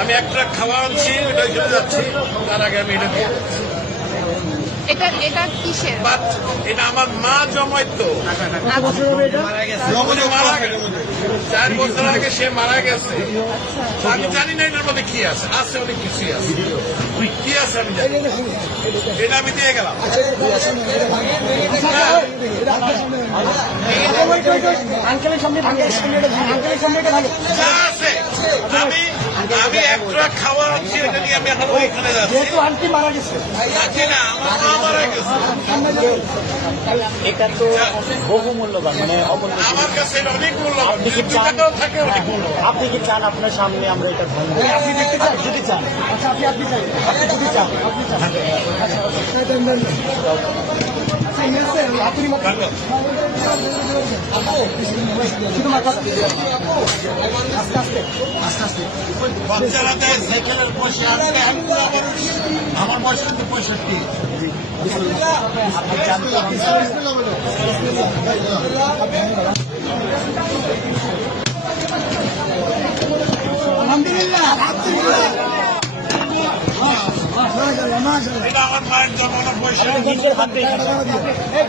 আমি একটা খাওয়া আনছি ওটা যাচ্ছি তার আগে আমি এটা। এটা এটা কিসের? এটা আমার মা জমাইতো। মারা গেছে চার বছর আগে সে মারা গেছে। আমি জানি না এটার মধ্যে কি আছে। আছে অনেক কিছুই আছে। কি আছে আমি জানি এটা আমি দিয়ে গেলাম। আঙ্কেলের সামনে আঙ্কেলের সামনে আমি আমি একটা খাওয়া আনছি এটা নিয়ে আমি এখন ওইখানে যাচ্ছি। যেহেতু আন্টি মারা গেছে। যাচ্ছি না আমার মা মারা গেছে। এটা তো বহু মূল্যবান মানে অমূল্য। আমার কাছে অনেক মূল্যবান। আপনি কি চান? থাকে অনেক মূল্যবান। আপনি কি চান আপনার সামনে আমরা এটা ভাঙবো আপনি দেখতে চান? যদি চান। আচ্ছা আপনি আপনি চাই আপনি যদি চান আপনি চান। আচ্ছা আচ্ছা। সাইকেলের পয়সা আছে আমার বয়স কিন্তু পঁয়ষট্টি আলহামদুলিল্লাহ এটা আমার মায়ের জন্মানো পয়সা নিজের হাতে এই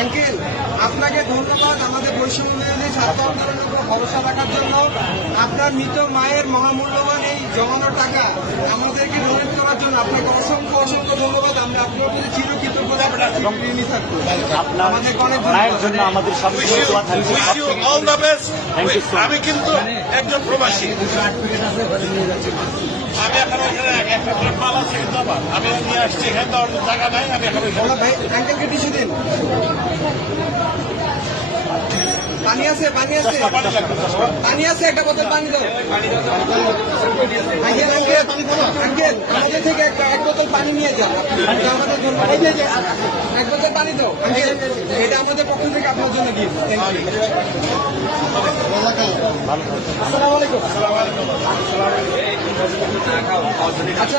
আঙ্কেল, আপনাকে ধন্যবাদ। আমাদের বৈষম্য উপর ভরসা রাখার জন্য আপনার মৃত মায়ের মহামূল্যবান এই জমানো টাকা আমাদেরকে আপনাকে অসংখ্য অসংখ্য ধন্যবাদ। আমরা আপনার প্রতি আপনার জন্য আমাদের দোয়া থাকবে. আমি কিন্তু একজন প্রবাসী। আমি এখন ওইখানে একটা মাল আছে কিন্তু আমার। আমি নিয়ে আসছি এখানে তো জায়গা নাই আমি এখন আঙ্কেলকে দিন। পানি আছে পানি আছে। পানি পানি আছে একটা বোতল পানি দাও। এক বোতল পানি দাও এটা আমাদের পক্ষ থেকে আপনার জন্য গিফট আচ্ছা